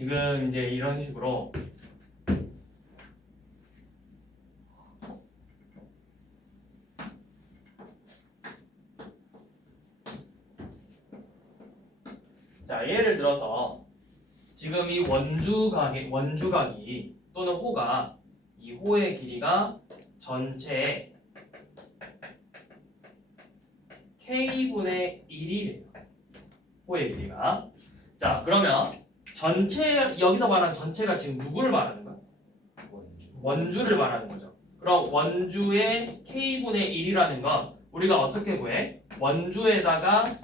지금 이제 이런 식으로 자, 예를 들어서 지금 이 원주각이 또는 호가 이 호의 길이가 전체 k분의 1이 돼요. 호의 길이가. 자, 그러면 전체 여기서 말하는 전체가 지금 누구를 말하는 거야? 원주를 말하는 거죠. 그럼 원주의 k분의 1이라는 건 우리가 어떻게 구해? 원주에다가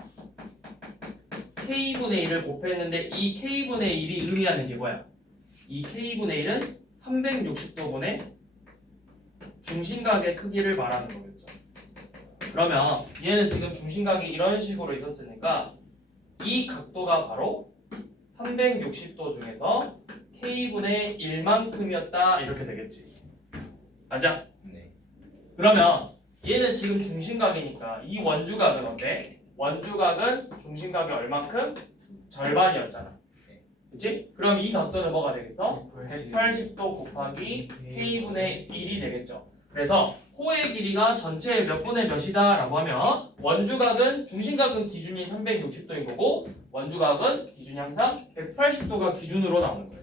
k분의 1을 곱했는데 이 k분의 1이 의미하는 게 뭐야? 이 k분의 1은 360도분의 중심각의 크기를 말하는 거겠죠. 그러면 얘는 지금 중심각이 이런 식으로 있었으니까 이 각도가 바로 360도 중에서 k분의 1만큼이었다 이렇게 되겠지. 맞아? 네. 그러면 얘는 지금 중심각이니까 이 원주각은 어때? 원주각은 중심각이 얼만큼? 절반이었잖아. 그치? 그럼 이 각도는 뭐가 되겠어? 180도 곱하기 k분의 1이 되겠죠. 그래서 호의 길이가 전체의 몇 분의 몇이다 라고 하면 원주각은 중심각은 기준이 360도인 거고 원주각은 기준이 항상 180도가 기준으로 나오는 거예요.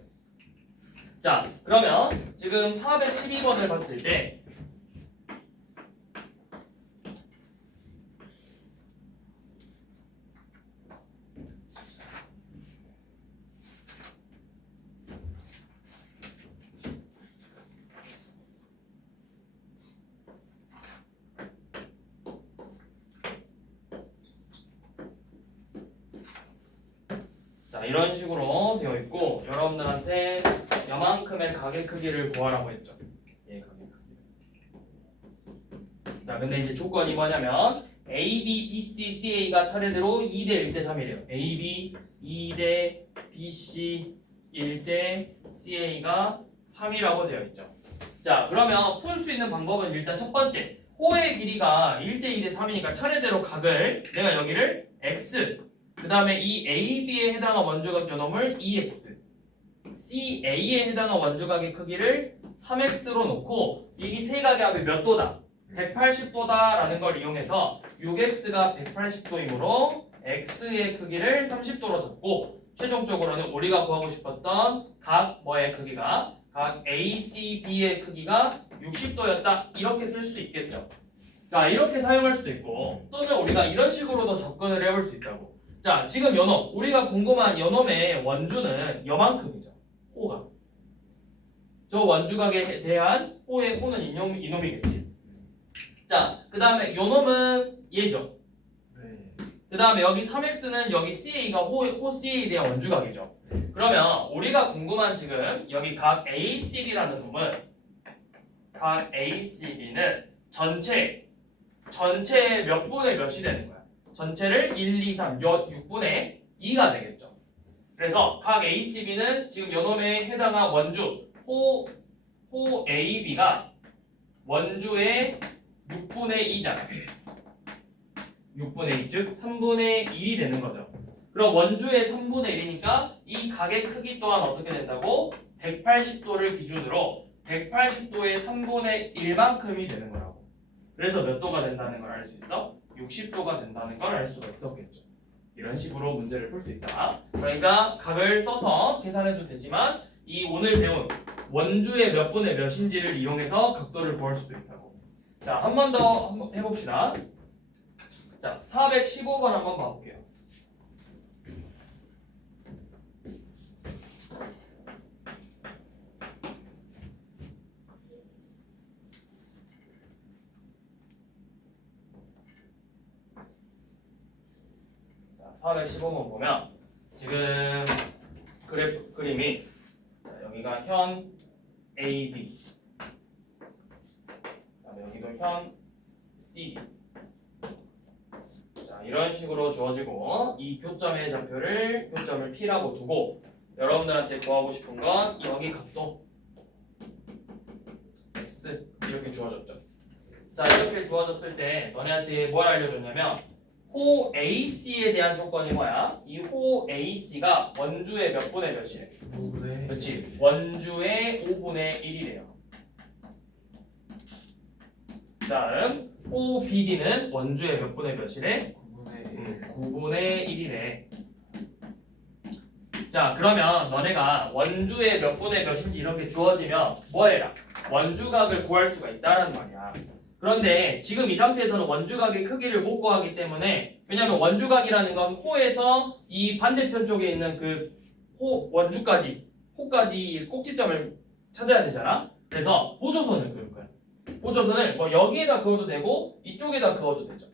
자, 그러면 지금 412번을 봤을 때 자, 이런 식으로 되어 있고 여러분들한테 요만큼의 각의 크기를 구하라고 했죠. 예, 각의 크기. 자, 근데 이제 조건이 뭐냐면 A, B, B, C, CA가 차례대로 2대 1대 3이래요. A, B 2대 B, C 1대 CA가 3이라고 되어 있죠. 자, 그러면 풀 수 있는 방법은 일단 첫 번째 호의 길이가 1대 2대 3이니까 차례대로 각을 내가 여기를 X 그 다음에 이 AB에 해당한 원주각 요놈을 2x CA에 해당한 원주각의 크기를 3x로 놓고 이 세 각의 합이 몇 도다? 180도다 라는 걸 이용해서 6x가 180도이므로 x의 크기를 30도로 잡고 최종적으로는 우리가 구하고 싶었던 각 뭐의 크기가 각 ACB의 크기가 60도였다 이렇게 쓸 수 있겠죠. 자, 이렇게 사용할 수도 있고 또는 우리가 이런 식으로도 접근을 해볼 수 있다고. 자, 지금 요놈 우리가 궁금한 요놈의 원주는 요만큼이죠. 호가 저 원주각에 대한 호의 호는 이놈이겠지. 자, 그 다음에 요놈은 얘죠. 그 다음에 여기 3x는 여기 CA가 호 CA에 대한 원주각이죠. 그러면 우리가 궁금한 지금 여기 각 ACB라는 놈은 각 ACB는 전체 몇 분의 몇이 되는 거야? 전체를 1, 2, 3, 6분의 2가 되겠죠. 그래서 각 ACB는 지금 요놈에 해당한 원주 호 AB가 원주의 6분의 2잖아. 6분의 2, 즉 3분의 1이 되는 거죠. 그럼 원주의 3분의 1이니까 이 각의 크기 또한 어떻게 된다고? 180도를 기준으로 180도의 3분의 1만큼이 되는 거라고. 그래서 몇 도가 된다는 걸 알 수 있어? 60도가 된다는 걸 알 수가 있었겠죠. 이런 식으로 문제를 풀 수 있다. 그러니까 각을 써서 계산해도 되지만 이 오늘 배운 원주의 몇 분의 몇인지를 이용해서 각도를 구할 수도 있다고. 자, 한 번 더 해봅시다. 자, 415번 한번 봐볼게요. 자, 415번 보면 지금 그림이 자, 여기가 현 AB 그다음에 여기도 현 CD 자, 이런 식으로 주어지고 이 교점의 좌표를 교점을 P라고 두고 여러분들한테 구하고 싶은 건 여기 각도 X 이렇게 주어졌죠. 자, 이렇게 주어졌을 때 너네한테 뭘 알려줬냐면 호 AC에 대한 조건이 뭐야? 이 호 AC가 원주의 몇 분의 몇이래? 5분의 그렇지. 원주의 5분의 1이래요. 다음 호 BD는 원주의 몇 분의 몇이래? 9분의 9분의 1이래. 자, 그러면 너네가 원주의 몇 분의 몇인지 이렇게 주어지면 뭐 해라? 원주각을 구할 수가 있다라는 말이야. 그런데 지금 이 상태에서는 원주각의 크기를 못 구하기 때문에, 왜냐면 원주각이라는 건 호에서 이 반대편 쪽에 있는 그 호까지 꼭지점을 찾아야 되잖아. 그래서 보조선을 그을 거야. 보조선을 뭐 여기에다 그어도 되고 이쪽에다 그어도 되죠.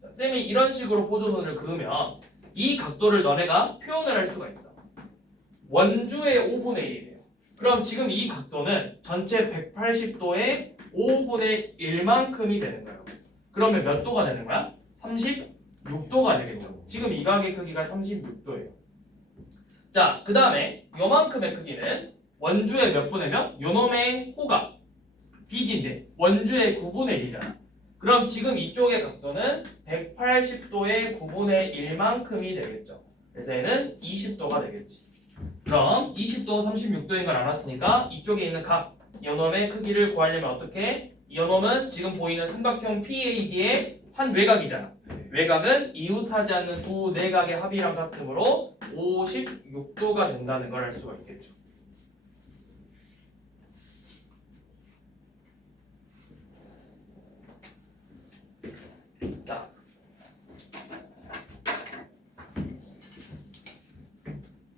자, 쌤이 이런 식으로 보조선을 그으면 이 각도를 너네가 표현을 할 수가 있어. 원주의 5분의 1이래요. 그럼 지금 이 각도는 전체 180도의 5분의 1만큼이 되는 거예요. 그러면 몇 도가 되는 거야? 36도가 되겠죠. 지금 이 각의 크기가 36도예요. 자, 그 다음에 요만큼의 크기는 원주의 몇 분의 몇? 요놈의 호가 BD인데 원주의 9분의 1이잖아. 그럼 지금 이쪽의 각도는 180도의 9분의 1만큼이 되겠죠. 그래서 얘는 20도가 되겠지. 그럼 20도, 36도인 걸 알았으니까 이쪽에 있는 각 연놈의 크기를 구하려면 어떻게? 이 연놈은 지금 보이는 삼각형 PAD의 한 외곽이잖아. 외곽은 이웃하지 않는 두 내각의 합이랑 같으므로 56도가 된다는 걸 알 수가 있겠죠. 자,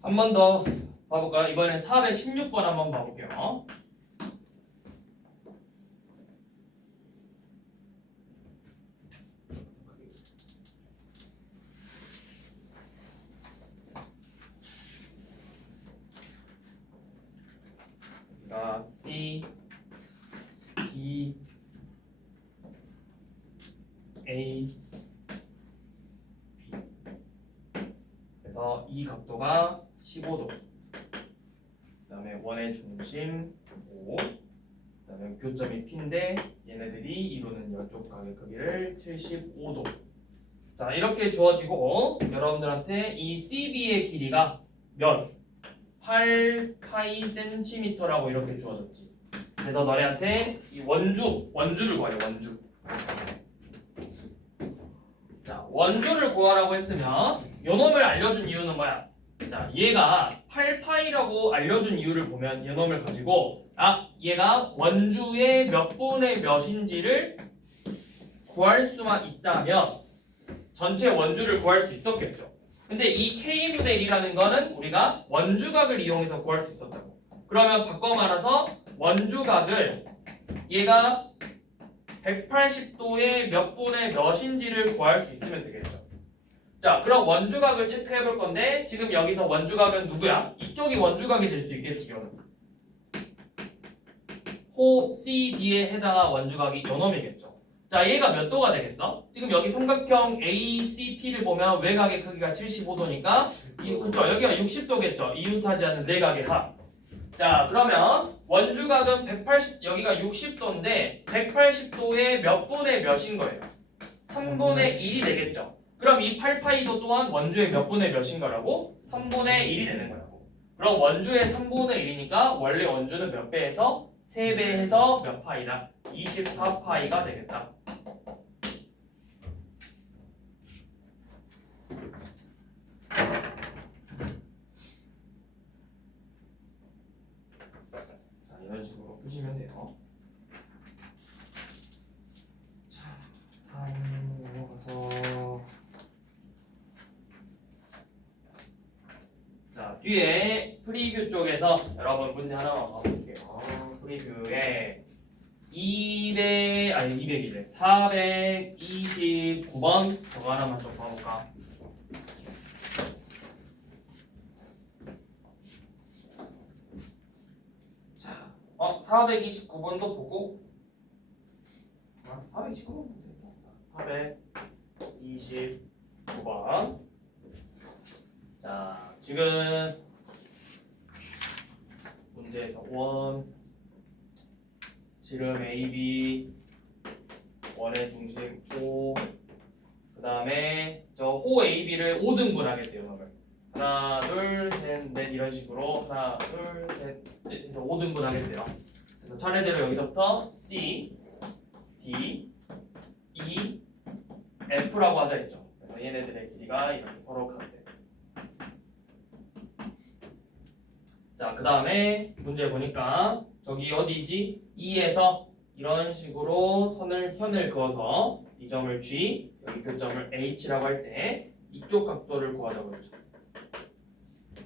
한 번 더 봐볼까요? 이번엔 416번 한번 봐볼게요. C, D, A, B. 그래서 이 각도가 15도. 그다음에 원의 중심 5. 그다음에 교점이 P인데 얘네들이 이루는 이쪽 각의 크기를 75도. 자, 이렇게 주어지고 여러분들한테 이 CB의 길이가 몇? 8파이센티미터라고 이렇게 주어졌지. 그래서 너네한테 이 원주를 구하래. 원주. 자, 원주를 구하라고 했으면 요놈을 알려준 이유는 뭐야? 자, 얘가 8파이라고 알려준 이유를 보면 요놈을 가지고 얘가 원주의 몇 분의 몇인지를 구할 수만 있다면 전체 원주를 구할 수 있었겠죠. 근데 이 K분의 1이라는 거는 우리가 원주각을 이용해서 구할 수 있었다고. 그러면 바꿔 말해서 원주각을 얘가 180도의 몇 분의 몇인지를 구할 수 있으면 되겠죠. 자, 그럼 원주각을 체크해 볼 건데 지금 여기서 원주각은 누구야? 이쪽이 원주각이 될 수 있겠지. 호 CD에 해당한 원주각이 요놈이겠죠. 자, 얘가 몇 도가 되겠어? 지금 여기 삼각형 ACP를 보면 외곽의 크기가 75도니까 그쵸, 여기가 60도겠죠. 이웃하지 않는 내각의 합. 자, 그러면 원주각은 180, 여기가 60도인데 180도의 몇 분의 몇인 거예요? 3분의 1이 되겠죠. 그럼 이 8파이도 또한 원주의 몇 분의 몇인 거라고? 3분의 1이 되는 거라고. 그럼 원주의 3분의 1이니까 원래 원주는 몇 배에서? 3배에서 몇 파이다? 24파이가 되겠다. 자, 이런 식으로 푸시면 돼요. 자, 다음 넘어가서 자, 뒤에 프리뷰 쪽에서 여러분 문제 하나만 봐볼게요. 프리뷰에 200이래. 429번 저거 하나만 좀 봐볼까? 자, 429번도 보고 429번 됐다. 429번. 자, 지금 문제에서 지름 AB 원의 중심 O 그 다음에 호 AB를 5등분 하겠대요. 놈을. 하나, 둘, 셋, 넷 이런 식으로 하나, 둘, 셋, 넷 해서 5등분 하겠대요. 그래서 차례대로 여기서부터 C, D, E, F라고 하자 했죠. 그래서 얘네들의 길이가 이렇게 서로 같대요. 자, 그 다음에 문제 보니까 저기 어디지? E에서 이런 식으로 현을 그어서 이 점을 G, 여기 그 점을 H라고 할 때 이쪽 각도를 구하자고 했죠.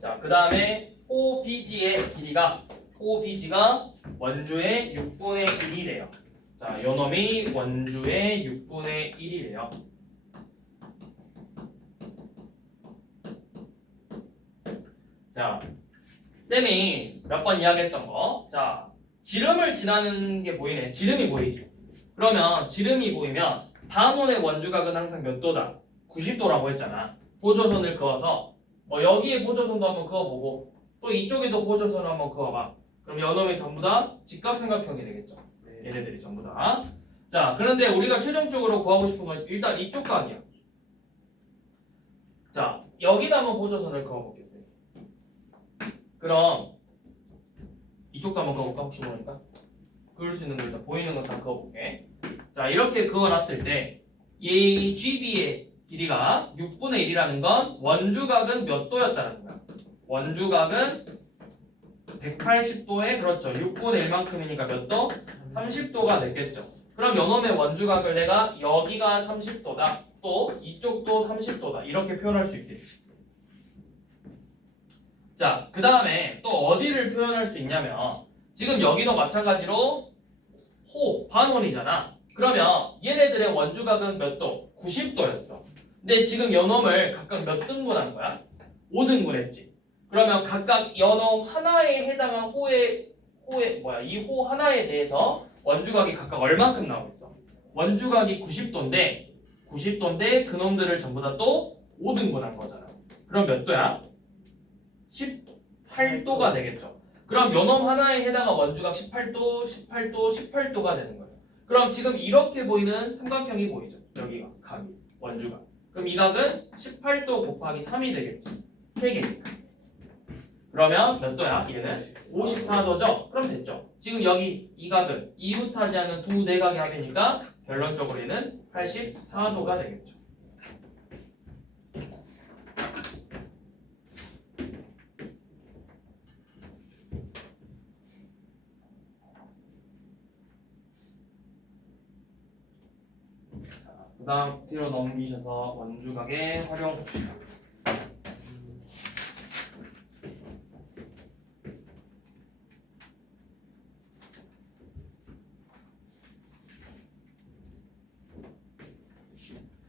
자, 그 다음에 OBG의 길이가 원주의 6분의 1이래요. 자, 요 놈이 원주의 6분의 1이래요. 자, 쌤이 몇 번 이야기했던 거. 자, 지름을 지나는 게 보이네. 지름이 보이지. 그러면 지름이 보이면 반원의 원주각은 항상 몇 도다? 90도라고 했잖아. 보조선을 그어서 여기에 보조선도 한번 그어보고 또 이쪽에도 보조선을 한번 그어봐. 그럼 요놈이 전부 다 직각삼각형이 되겠죠. 얘네들이 전부 다. 자, 그런데 우리가 최종적으로 구하고 싶은 건 일단 이쪽 각이야. 자, 여기다 한번 보조선을 그어볼게요. 그럼 이쪽도 한번 그어볼까? 혹시 모르니까 그을 수 있는 거 일단 보이는 거 다 그어볼게. 자, 이렇게 그어놨을 때 이 GB의 길이가 6분의 1이라는 건 원주각은 몇 도였다는 거야? 원주각은 180도에 그렇죠. 6분의 1만큼이니까 몇 도? 30도가 됐겠죠. 그럼 요놈의 원주각을 내가 여기가 30도다. 또 이쪽도 30도다. 이렇게 표현할 수 있겠지. 자, 그 다음에 또 어디를 표현할 수 있냐면 지금 여기도 마찬가지로 반원이잖아. 그러면 얘네들의 원주각은 몇 도? 90도였어. 근데 지금 요놈을 각각 몇 등분한 거야? 5등분 했지. 그러면 각각 요놈 하나에 해당한 이 호 하나에 대해서 원주각이 각각 얼만큼 나오고 있어? 원주각이 90도인데 그놈들을 전부 다 또 5등분한 거잖아. 그럼 몇 도야? 18도가 되겠죠. 그럼 요놈 하나에 해당한 원주각 18도가 되는 거예요. 그럼 지금 이렇게 보이는 삼각형이 보이죠. 여기가 각이 원주각. 그럼 이 각은 18도 곱하기 3이 되겠지. 3개니까. 그러면 몇 도야? 얘는 54도죠? 그럼 됐죠. 지금 여기 이 각은 이웃하지 않은 두 내각의 합이니까 결론적으로 얘는 84도가 되겠죠. 그 다음 뒤로 넘기셔서 원주각의 활용 봅시다.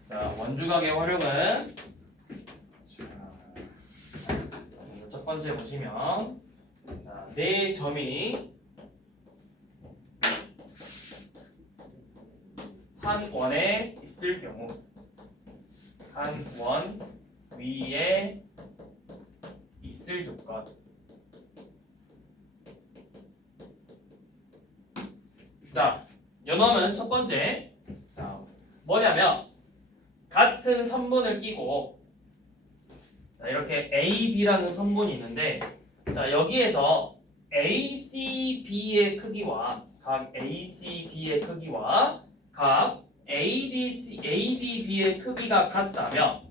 자, 원주각의 활용은 첫 번째 보시면 자, 네 점이 한 원에 있을 경우 한 원 위에 있을 조건. 자, 요놈은 첫 번째 뭐냐면 같은 선분을 끼고 자, 이렇게 AB라는 선분이 있는데 자, 여기에서 ACB의 크기와 각 ACB의 크기와 각 ADB의 크기가 같다면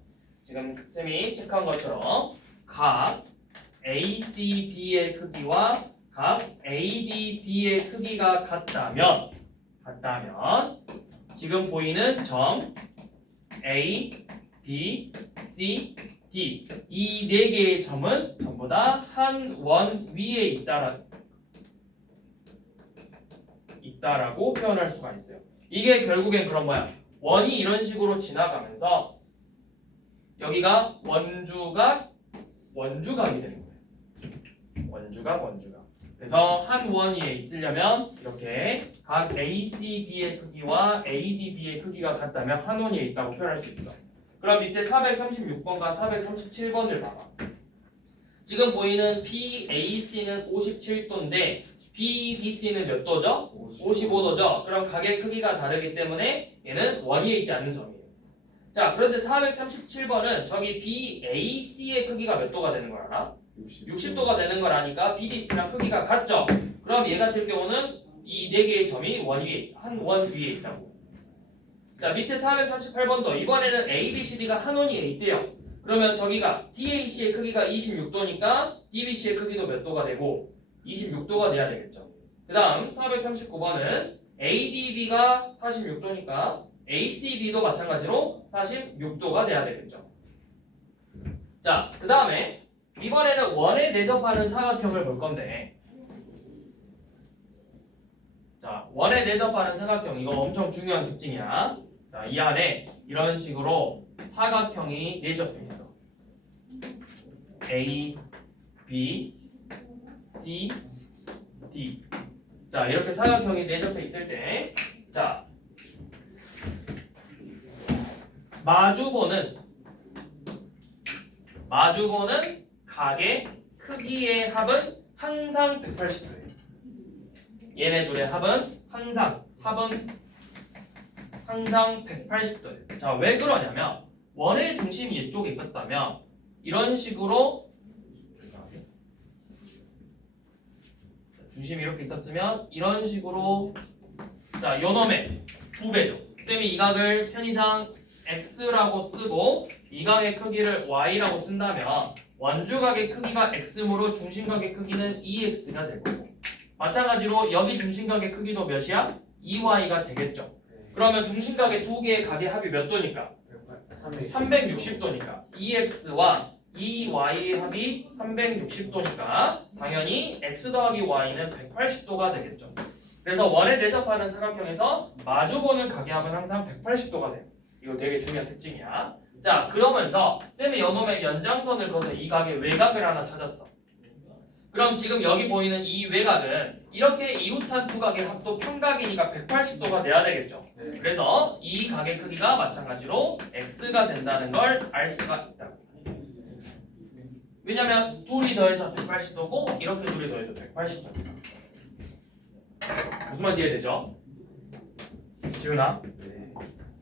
지금 쌤이 체크한 것처럼 각 ACB의 크기와 각 ADB의 크기가 같다면 지금 보이는 점 A, B, C, D 이 네 개의 점은 전부 다 한 원 위에 있다라고 표현할 수가 있어요. 이게 결국엔 그런 거야. 원이 이런 식으로 지나가면서 여기가 원주각이 되는 거예요. 원주각. 그래서 한 원 위에 있으려면 이렇게 각 ACB의 크기와 ADB의 크기가 같다면 한 원 위에 있다고 표현할 수 있어. 그럼 밑에 436번과 437번을 봐봐. 지금 보이는 PAC는 57도인데 BDC는 몇 도죠? 55도죠. 그럼 각의 크기가 다르기 때문에 얘는 원 위에 있지 않는 점이에요. 자, 그런데 437번은 저기 BAC의 크기가 몇 도가 되는 걸 알아? 60도가 되는 걸 아니까 BDC랑 크기가 같죠? 그럼 얘 같은 경우는 이 4개의 점이 한 원 위에 있다고. 자, 밑에 438번도 이번에는 ABCD가 한 원 위에 있대요. 그러면 저기가 DAC의 크기가 26도니까 DBC의 크기도 몇 도가 되고 26도가 돼야 되겠죠. 그 다음 439번은 ADB가 46도니까 ACB도 마찬가지로 46도가 돼야 되겠죠. 자, 그 다음에 이번에는 원에 내접하는 사각형을 볼 건데, 자, 원에 내접하는 사각형 이거 엄청 중요한 특징이야. 자, 이 안에 이런 식으로 사각형이 내접해 있어. A, B, C, D. 자, 이렇게 사각형이 내접해 있을 때, 자, 마주보는 각의 크기의 합은 항상 180도예요. 얘네 둘의 합은 항상 180도예요. 자, 왜 그러냐면 원의 중심이 이쪽에 있었다면 이런 식으로 중심이 이렇게 있었으면 이런 식으로 자, 요놈의 2배죠. 쌤이 이 각을 편의상 x라고 쓰고 이 각의 크기를 y라고 쓴다면 원주각의 크기가 x므로 중심각의 크기는 2x가 될 거고, 마찬가지로 여기 중심각의 크기도 몇이야? 2y가 되겠죠. 그러면 중심각의 두 개의 각의 합이 몇 도니까? 360도니까 2x와 2y의 합이 360도니까 당연히 x 더하기 y는 180도가 되겠죠. 그래서 원에 내접하는 사각형에서 마주보는 각의 합은 항상 180도가 돼요. 이거 되게 중요한 특징이야. 자, 그러면서 쌤이 요놈의 연장선을 그어서 이 각의 외곽을 하나 찾았어. 그럼 지금 여기 보이는 이 외곽은 이렇게 이웃한 두 각의 합도 평각이니까 180도가 돼야 되겠죠. 그래서 이 각의 크기가 마찬가지로 x가 된다는 걸 알 수가 있다고. 왜냐면 둘이 더해서 180도고 이렇게 둘이 더해도 180도니까. 무슨 말인지 이해되죠? 지훈아?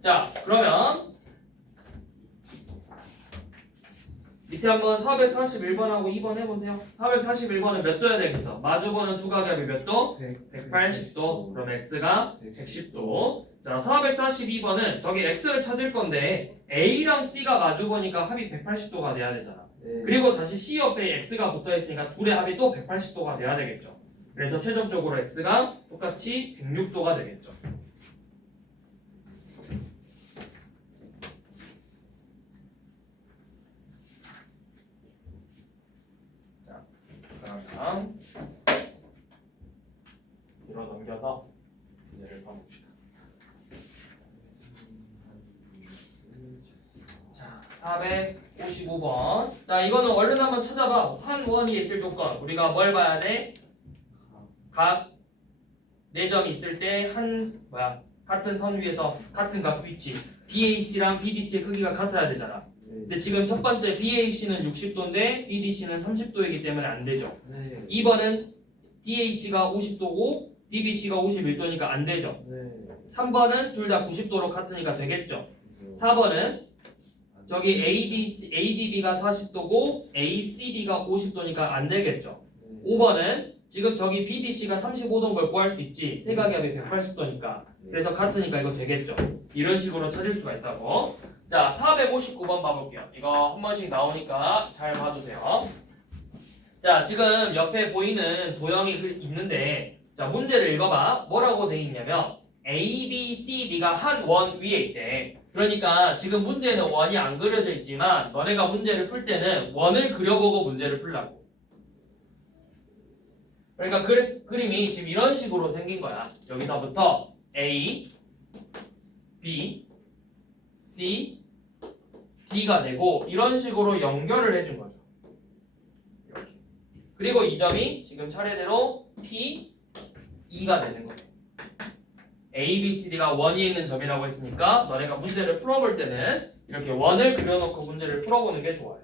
자, 그러면 밑에 한번 441번하고 2번 해보세요. 441번은 몇 도야 되겠어? 마주보는 두 각의 합이 몇 도? 180도. 그럼 x가 110도. 자, 442번은 저기 x를 찾을 건데 a랑 c가 마주보니까 합이 180도가 돼야 되잖아. 그리고 다시 c 옆에 x가 붙어있으니까 둘의 합이 또 180도가 돼야 되겠죠. 그래서 최종적으로 x가 똑같이 106도가 되겠죠. 다음 뒤로 넘겨서 문제를 봐봅시다. 자, 455번. 자, 이거는 얼른 한번 찾아봐. 한 원이 있을 조건. 우리가 뭘 봐야 돼? 각 4점이 있을 때 같은 선 위에서 같은 각 위치. BAC랑 BDC의 크기가 같아야 되잖아. 근데 지금 첫 번째 BAC는 60도인데 BDC는 30도이기 때문에 안 되죠. 2번은 DAC가 50도고 DBC가 51도니까 안 되죠. 3번은 둘 다 90도로 같으니까 되겠죠. 4번은 저기 ADB가 40도고 ACB가 50도니까 안 되겠죠. 5번은 지금 저기 BDC가 35도인 걸 구할 수 있지. 세 각의 합이 180도니까. 그래서 같으니까 이거 되겠죠. 이런 식으로 찾을 수가 있다고. 자, 459번 봐볼게요. 이거 한 번씩 나오니까 잘 봐도 돼요. 자, 지금 옆에 보이는 도형이 있는데, 자, 문제를 읽어봐. 뭐라고 돼 있냐면 A, B, C, D가 한 원 위에 있대. 그러니까 지금 문제는 원이 안 그려져 있지만 너네가 문제를 풀 때는 원을 그려보고 문제를 풀라고. 그러니까 그림이 지금 이런 식으로 생긴 거야. 여기서부터 A, B, C, D가 되고 이런 식으로 연결을 해준 거죠. 이렇게. 그리고 이 점이 지금 차례대로 P, E가 되는 거예요. A, B, C, D가 원이 있는 점이라고 했으니까 너네가 문제를 풀어볼 때는 이렇게 원을 그려놓고 문제를 풀어보는 게 좋아요.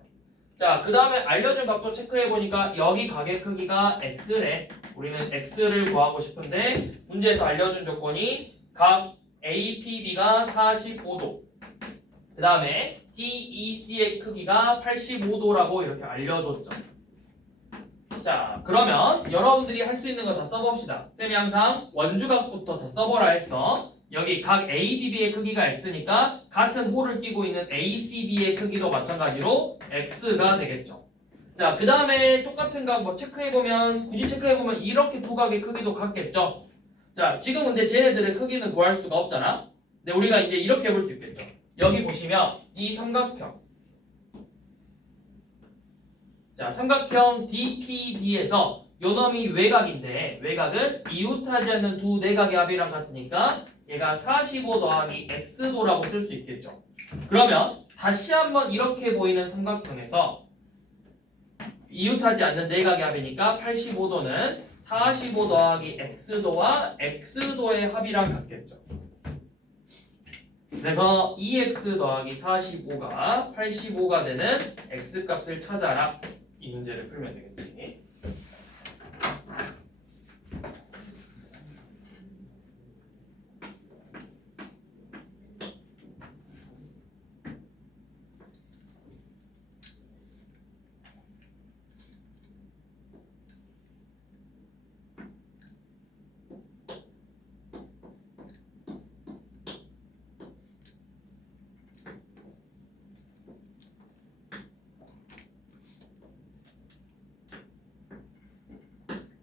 자, 그 다음에 알려준 각도 체크해보니까 여기 각의 크기가 X래. 우리는 X를 구하고 싶은데 문제에서 알려준 조건이 각 APB가 45도. 그 다음에 DEC의 크기가 85도라고 이렇게 알려줬죠. 자, 그러면 여러분들이 할 수 있는 거 다 써봅시다. 쌤이 항상 원주각부터 다 써보라 했어. 여기 각 ADB의 크기가 x니까 같은 홀을 끼고 있는 ACB의 크기도 마찬가지로 x가 되겠죠. 자, 그 다음에 똑같은 각 뭐 체크해보면, 굳이 체크해보면 이렇게 두 각의 크기도 같겠죠. 자, 지금 근데 쟤네들의 크기는 구할 수가 없잖아. 근데 우리가 이제 이렇게 해볼 수 있겠죠. 여기 보시면 이 삼각형, 자, 삼각형 DPD에서 요 놈이 외곽인데 외곽은 이웃하지 않는 두 내각의 합이랑 같으니까 얘가 45 더하기 x도라고 쓸 수 있겠죠. 그러면 다시 한번 이렇게 보이는 삼각형에서 이웃하지 않는 내각의 합이니까 85도는 45 더하기 x도와 x도의 합이랑 같겠죠. 그래서 2x 더하기 45가 85가 되는 x값을 찾아라. 이 문제를 풀면 되겠지.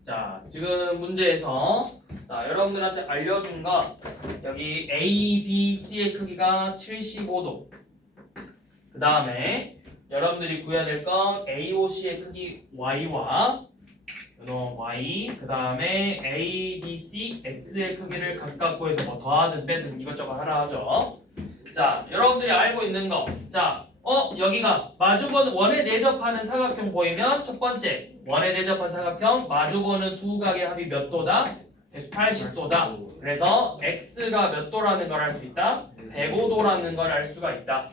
자, 지금 문제에서 자, 여러분들한테 알려준 거 여기 A, B, C의 크기가 75도. 그 다음에 여러분들이 구해야 될 건 AOC의 크기 Y와 Y, 그 다음에 ADC, X의 크기를 각각 구해서 뭐 더하든 빼든 이것저것 하라 하죠. 자, 여러분들이 알고 있는 거. 자, 여기가 마주보는 원에 내접하는 사각형 보이면 첫 번째 원에 내접한 사각형 마주보는 두 각의 합이 몇 도다? 180도다. 그래서 x가 몇 도라는 걸 알 수 있다? 105도라는 걸 알 수가 있다.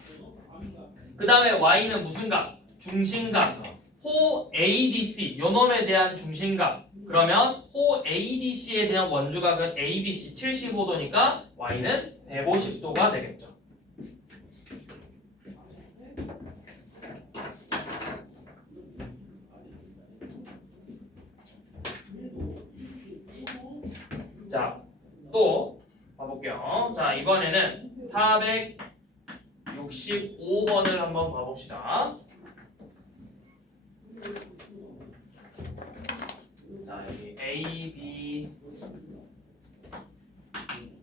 그 다음에 y는 무슨 각? 중심각. 호 ADC 요놈에 대한 중심각. 그러면 호 ADC에 대한 원주각은 ABC 75도니까 y는 150도가 되겠죠. 자, 또 봐볼게요. 자, 이번에는 465번을 한번 봐봅시다. 자, 여기 A, B,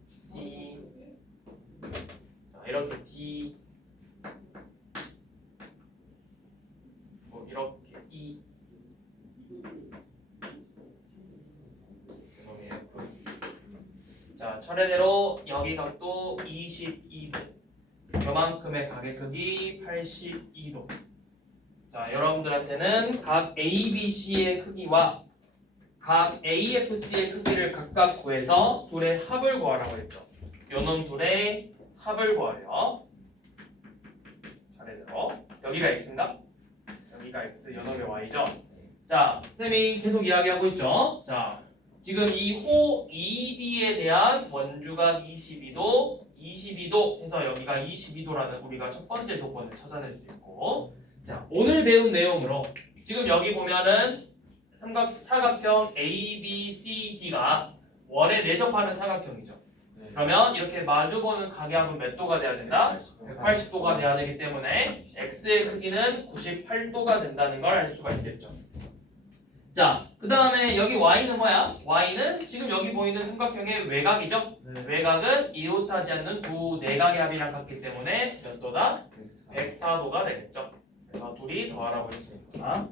C, 자, 이렇게 D, 뭐 이렇게 E, 자, 차례대로 여기 각도 22도, 요만큼의 각의 크기 82도. 자, 여러분들한테는 각 ABC의 크기와 각 AFC의 크기를 각각 구해서 둘의 합을 구하라고 했죠. 요놈 둘의 합을 구하려. 차례대로 여기가 x인가? 여기가 x, 요놈이 y죠. 자, 쌤이 계속 이야기하고 있죠. 자, 지금 이 호 EB에 대한 원주각 22도, 22도 해서 여기가 22도라는 우리가 첫 번째 조건을 찾아낼 수 있고, 자, 오늘 배운 내용으로 지금 여기 보면은 사각형 ABCD가 원에 내접하는 사각형이죠. 그러면 이렇게 마주보는 각의 합은 몇 도가 돼야 된다? 180도가 돼야 되기 때문에 x의 크기는 98도가 된다는 걸 알 수가 있겠죠. 자, 그 다음에 여기 y는 뭐야? y는 지금 여기 보이는 삼각형의 외곽이죠. 외곽은 이웃하지 않는 두 내각의 합이랑 같기 때문에 몇 도다? 104도가 되겠죠. 그래서 둘이 더하라고 했습니다.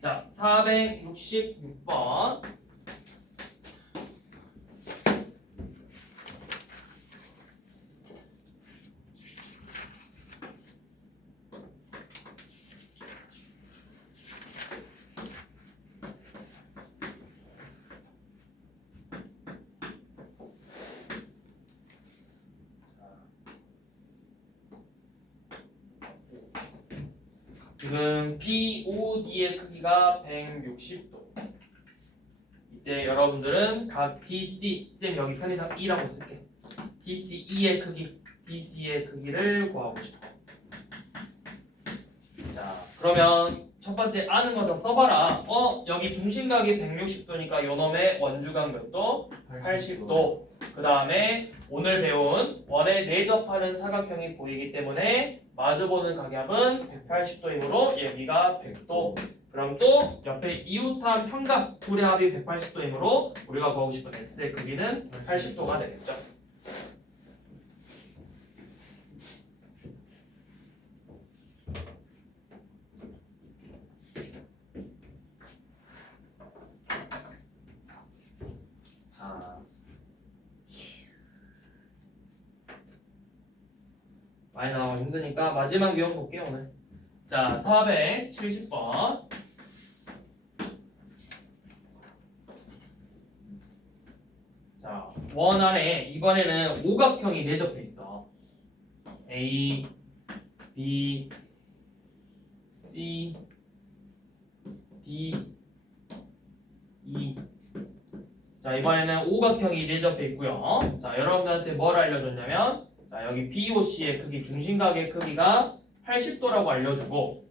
자, 466번. 지금 BOD의 크기가 160도. 이때 여러분들은 각 DC, 쌤 여기 편의상 E라고 쓸게. DCE의 크기, DC의 크기를 구하고 싶어. 자, 그러면 첫 번째 아는 거 더 써봐라. 여기 중심각이 160도니까 요놈의 원주각 몇 도? 80도. 그 다음에 오늘 배운 원에 내접하는 사각형이 보이기 때문에 마주보는 각압은 180도이므로 여기가 100도. 그럼 또 옆에 이웃한 평각 둘의 합이 180도이므로 우리가 구하고 싶은 x의 크기는 80도가 되겠죠. 많이 나오기 힘드니까 마지막 유형 볼게요 오늘. 자, 470번. 자, 원 안에 이번에는 오각형이 내접해 있어. A, B, C, D, E. 자, 이번에는 오각형이 내접해 있고요. 자, 여러분들한테 뭘 알려줬냐면, 자, 여기 BOC의 크기, 중심각의 크기가 80도라고 알려주고,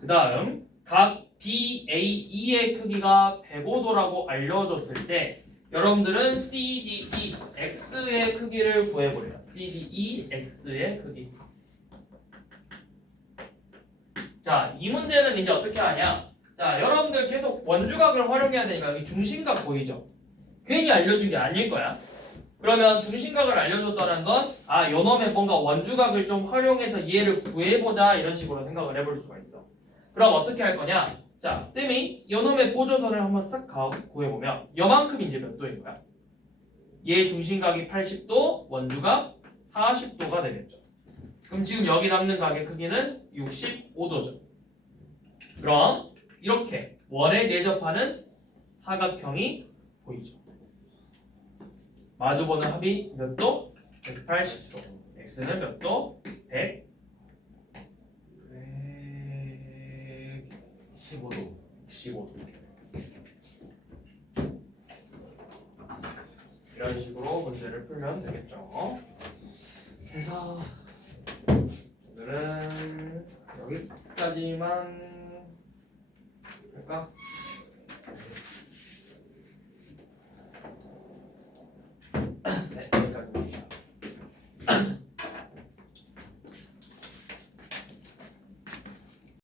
그 다음 각 BAE의 크기가 105도라고 알려줬을 때 여러분들은 CDE X의 크기를 구해보래요. CDE X의 크기. 자, 이 문제는 이제 어떻게 하냐? 자, 여러분들 계속 원주각을 활용해야 되니까 여기 중심각 보이죠? 괜히 알려준 게 아닐 거야. 그러면 중심각을 알려줬다는 건 요놈의 뭔가 원주각을 좀 활용해서 얘를 구해보자 이런 식으로 생각을 해볼 수가 있어. 그럼 어떻게 할 거냐? 자, 쌤이 요놈의 보조선을 한번 싹 구해보면 요만큼 이제 몇 도인 거야? 얘 중심각이 80도, 원주각 40도가 되겠죠. 그럼 지금 여기 남는 각의 크기는 65도죠. 그럼 이렇게 원에 내접하는 사각형이 보이죠. 마주보는 합이 몇 도? 180도. x는 몇 도? 15도. 115도. 이런 식으로 문제를 풀면 되겠죠. 그래서 오늘은 여기까지만 할까?